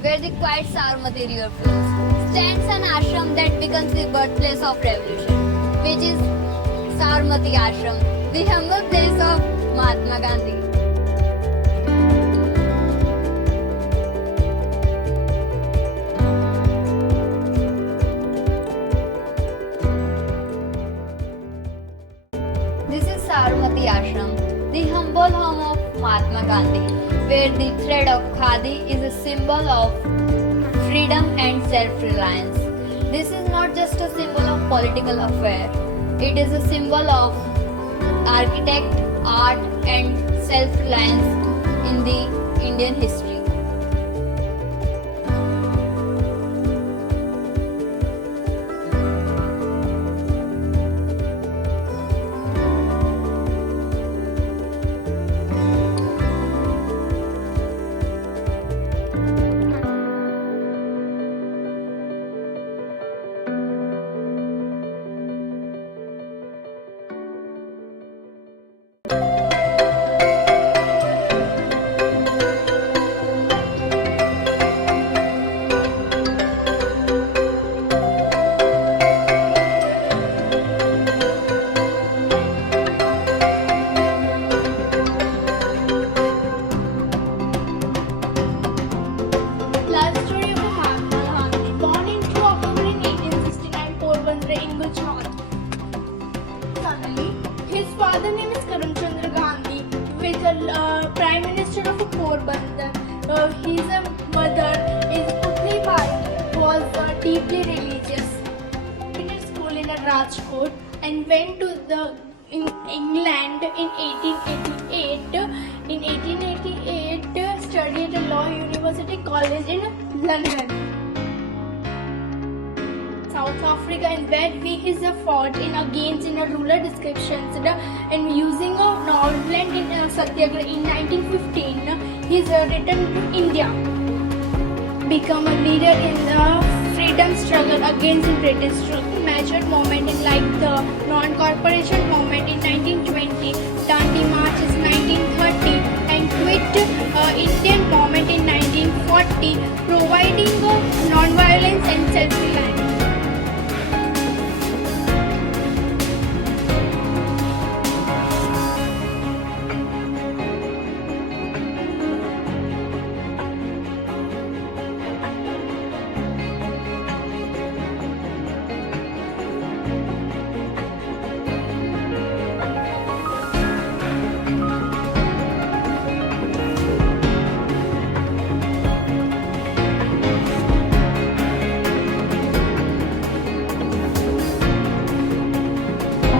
Where the quiet Sabarmati river flows, stands an ashram that becomes the birthplace of revolution, which is Sabarmati Ashram, the humble place of Mahatma Gandhi. This is Sabarmati Ashram, the humble home of Mahatma Gandhi, where the thread of khadi is a symbol of freedom and self-reliance. This is not just a symbol of political affair, it is a symbol of architect, art and self-reliance in the Indian history. Prime Minister of Porbandar. His mother is Putli Bai, was deeply religious. Finished school in Rajkot and went to in England in 1888. In 1888, studied at Law University College in London. South Africa, and where he is fought in against in a ruler descriptions and using a Nordland in Satyagraha in 1915. He is returned to India, become a leader in the freedom struggle against the British rule. Major movement in like the non-corporation movement in 1920, Dandi March is 1930, and quit Indian movement in 1940, providing non-violence and self-reliance.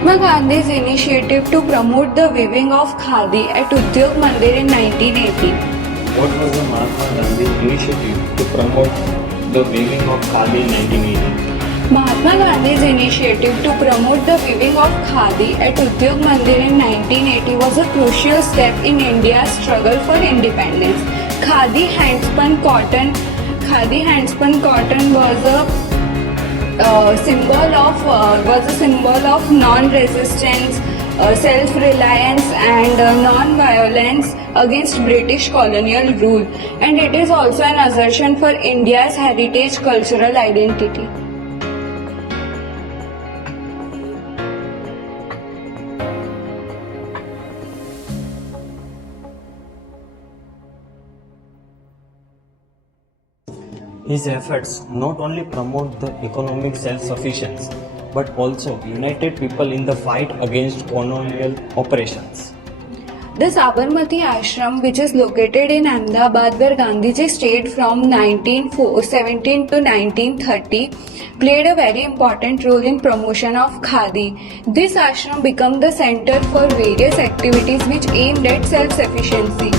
Mahatma Gandhi's initiative to promote the weaving of khadi at Udyog Mandir in 1980. What was the Mahatma Gandhi's initiative to promote the weaving of khadi in 1980? Mahatma Gandhi's initiative to promote the weaving of khadi at Udyog Mandir in 1980 was a crucial step in India's struggle for independence. Khadi handspun cotton was a symbol of non-resistance, self-reliance and non-violence against British colonial rule, and it is also an assertion for India's heritage cultural identity. His efforts not only promote the economic self-sufficiency but also united people in the fight against colonial oppressions. The Sabarmati Ashram, which is located in Ahmedabad, where Gandhiji stayed from 1917 to 1930, played a very important role in promotion of Khadi. This ashram became the center for various activities which aimed at self-sufficiency,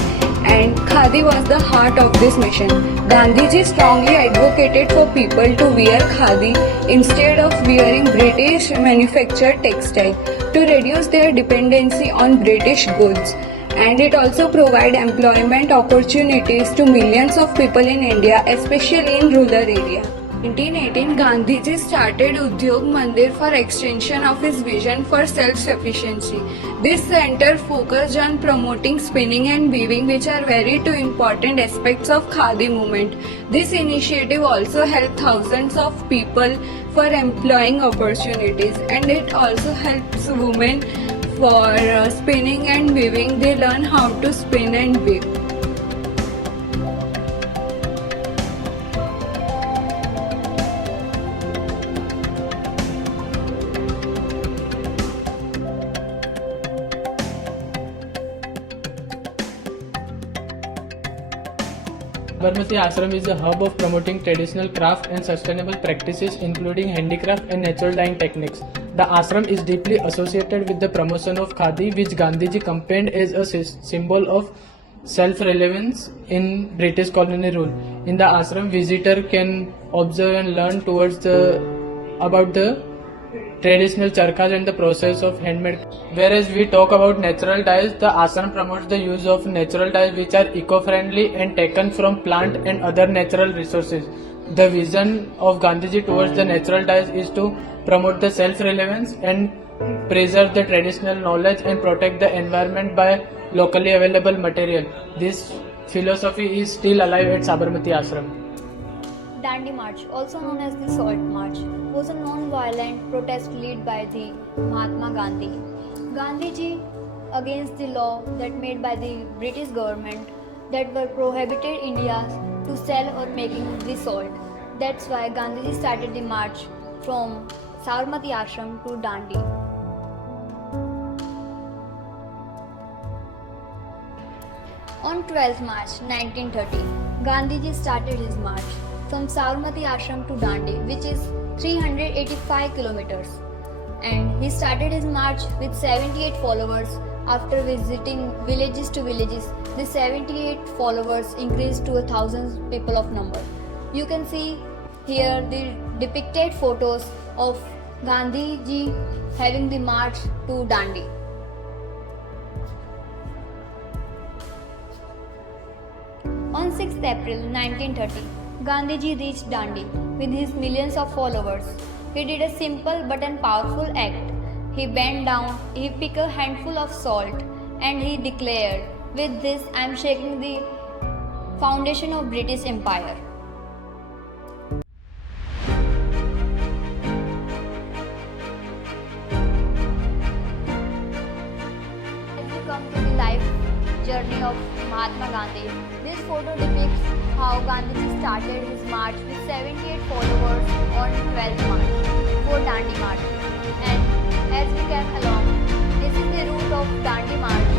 and Khadi was the heart of this mission. Gandhiji strongly advocated for people to wear Khadi instead of wearing British manufactured textile to reduce their dependency on British goods, and it also provide employment opportunities to millions of people in India, especially in rural areas. In 1918, Gandhiji started Udyog Mandir for extension of his vision for self-sufficiency. This center focused on promoting spinning and weaving, which are very two important aspects of Khadi movement. This initiative also helped thousands of people for employing opportunities, and it also helps women for spinning and weaving. They learn how to spin and weave. Sabarmati Ashram is a hub of promoting traditional craft and sustainable practices including handicraft and natural dyeing techniques. The ashram is deeply associated with the promotion of Khadi, which Gandhiji campaigned as a symbol of self-reliance in British colonial rule. In the ashram, visitor can observe and learn about the traditional charkhas and the process of handmade. Whereas we talk about natural dyes, the ashram promotes the use of natural dyes which are eco-friendly and taken from plant and other natural resources. The vision of Gandhiji towards the natural dyes is to promote the self-relevance and preserve the traditional knowledge and protect the environment by locally available material. This philosophy is still alive at Sabarmati Ashram. Dandi March, also known as the Salt March, was a non-violent protest led by the Mahatma Gandhi. Gandhiji against the law that made by the British government that were prohibited India to sell or making the salt. That's why Gandhiji started the march from Sabarmati Ashram to Dandi. On 12th March 1930, Gandhiji started his march from Sabarmati Ashram to Dandi, which is 385 kilometers. And he started his march with 78 followers. After visiting villages to villages, the 78 followers increased to 1,000 people of number. You can see here the depicted photos of Gandhiji having the march to Dandi. On 6th April 1930, Gandhiji reached Dandi with his millions of followers. He did a simple but powerful act. He bent down, he picked a handful of salt, and he declared, "With this I am shaking the foundation of British Empire." As we come to the life journey of Mahatma Gandhi, this photo depicts how Gandhiji started his march with 78 followers on 12th March for Dandi March. And as we came along, this is the route of Dandi March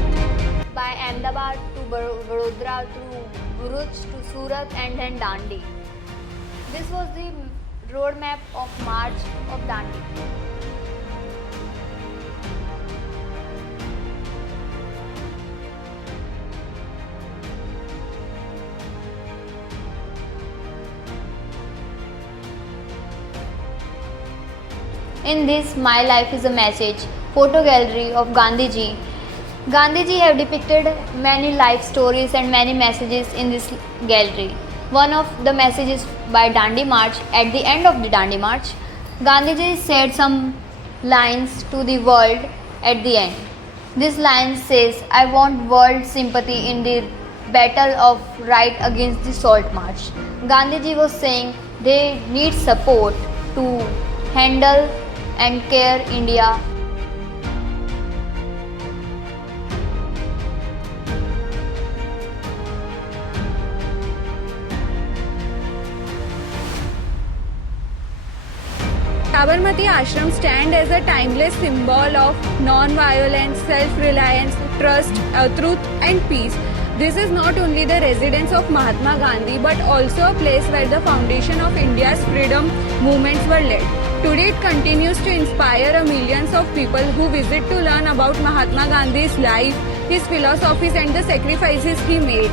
by Ahmedabad to Vadodara through Bhuj to Surat and then Dandi. This was the roadmap of March of Dandi. In this My Life is a Message photo gallery of Gandhiji, Gandhiji have depicted many life stories and many messages in this gallery. One of the messages by Dandi March, at the end of the Dandi March, Gandhiji said some lines to the world at the end. This line says, "I want world sympathy in the battle of right against the salt march." Gandhiji was saying they need support to handle and care India. Sabarmati Ashram stands as a timeless symbol of non-violence, self-reliance, trust, truth and peace. This is not only the residence of Mahatma Gandhi but also a place where the foundation of India's freedom movements were laid. Today it continues to inspire millions of people who visit to learn about Mahatma Gandhi's life, his philosophies and the sacrifices he made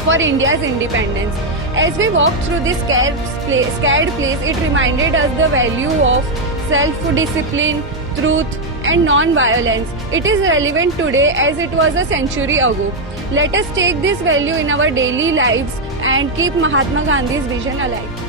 for India's independence. As we walked through this scared place, it reminded us the value of self-discipline, truth and non-violence. It is relevant today as it was a century ago. Let us take this value in our daily lives and keep Mahatma Gandhi's vision alive.